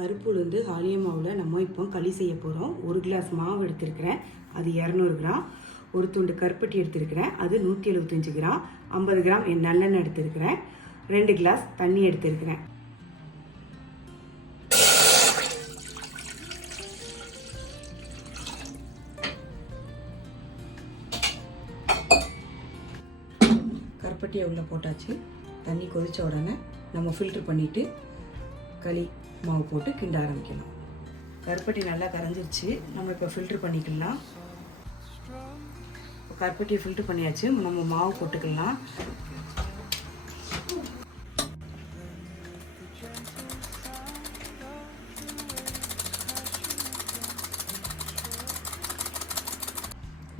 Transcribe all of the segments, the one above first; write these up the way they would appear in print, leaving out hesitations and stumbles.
கருப்பு உளுந்து ஆலிய மாவில் நம்ம இப்போ களி செய்ய போகிறோம். 1 கிளாஸ் மாவு எடுத்துருக்கிறேன், அது 200 கிராம். ஒரு துண்டு கருப்பட்டி எடுத்துருக்கிறேன், அது 175 கிராம். 50 கிராம் நல்லெண்ணெய் எடுத்துருக்கிறேன். 2 கிளாஸ் தண்ணி எடுத்துருக்கிறேன். கருப்பட்டியை உள்ளே போட்டாச்சு. தண்ணி கொதித்த உடனே நம்ம ஃபில்ட்ரு பண்ணிவிட்டு களி மாவு போட்டு கிண்ட ஆரம்பிக்கலாம். கருப்பட்டி நல்லா கரைஞ்சிருச்சு, நம்ம இப்போ ஃபில்ட்ரு பண்ணிக்கலாம். கருப்பட்டியை ஃபில்ட்ரு பண்ணியாச்சு, நம்ம மாவு போட்டுக்கலாம்.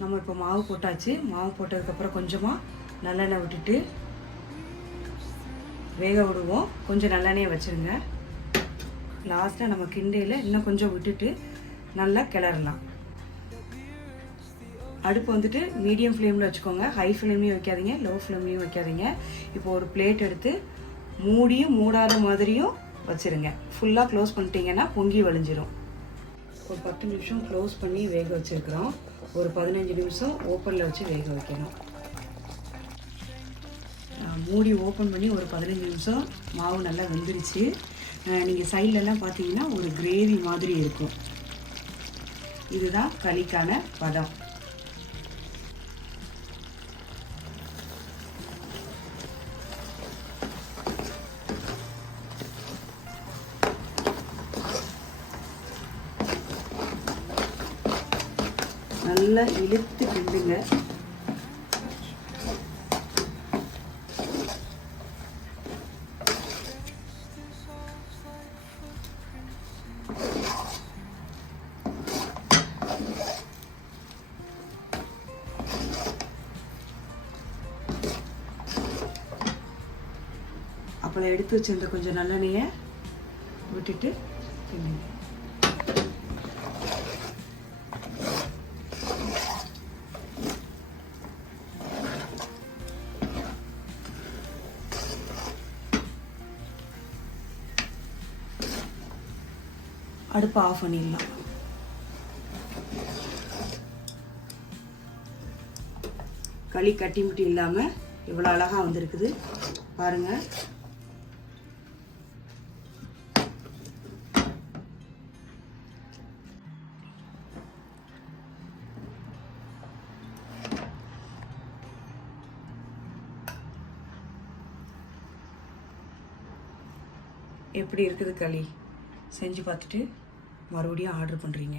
நம்ம இப்போ மாவு போட்டாச்சு. மாவு போட்டதுக்கப்புறம் கொஞ்சமாக நல்லெண்ணெய் விட்டுட்டு வேக விடுவோம். கொஞ்சம் நல்லெண்ணெயை வச்சுருங்க. லாஸ்ட்டாக நம்ம கிண்டையில் இன்னும் கொஞ்சம் விட்டுட்டு நல்லா கிளறலாம். அடுப்பு வந்துட்டு மீடியம் ஃப்ளேமில் வச்சுக்கோங்க. ஹை ஃப்ளேம்லேயும் வைக்காதீங்க, லோ ஃப்ளேம்லேயும் வைக்காதீங்க. இப்போ ஒரு பிளேட் எடுத்து மூடியும் மூடாத மாதிரியும் வச்சுருங்க. ஃபுல்லாக க்ளோஸ் பண்ணிட்டீங்கன்னா பொங்கி வழிஞ்சிரும். ஒரு 10 நிமிஷம் க்ளோஸ் பண்ணி வேக வச்சுருக்குறோம். ஒரு 15 நிமிஷம் ஓப்பனில் வச்சு வேக வைக்கணும். மூடி ஓப்பன் பண்ணி ஒரு 15 நிமிஷம் மாவு நல்லா வெந்துருச்சு. நீங்கள் சைட்லலாம் பார்த்தீங்கன்னா ஒரு கிரேவி மாதிரி இருக்கும். இதுதான் களிக்கான பதம். நல்லா இழுத்து கிண்டுங்க. அப்புறம் எடுத்து வச்சிருந்த கொஞ்சம் நல்லெண்ணெயை விட்டுட்டு கிண்டுங்க. அடுப்பை ஆஃப் பண்ணிடலாம். களி கட்டி முட்டி இல்லாமல் இவ்வளோ அழகாக வந்திருக்குது பாருங்கள். எப்படி இருக்குது களி? செஞ்சு பார்த்துட்டு மறுபடியும் ஆர்டர் பண்ணுறீங்க.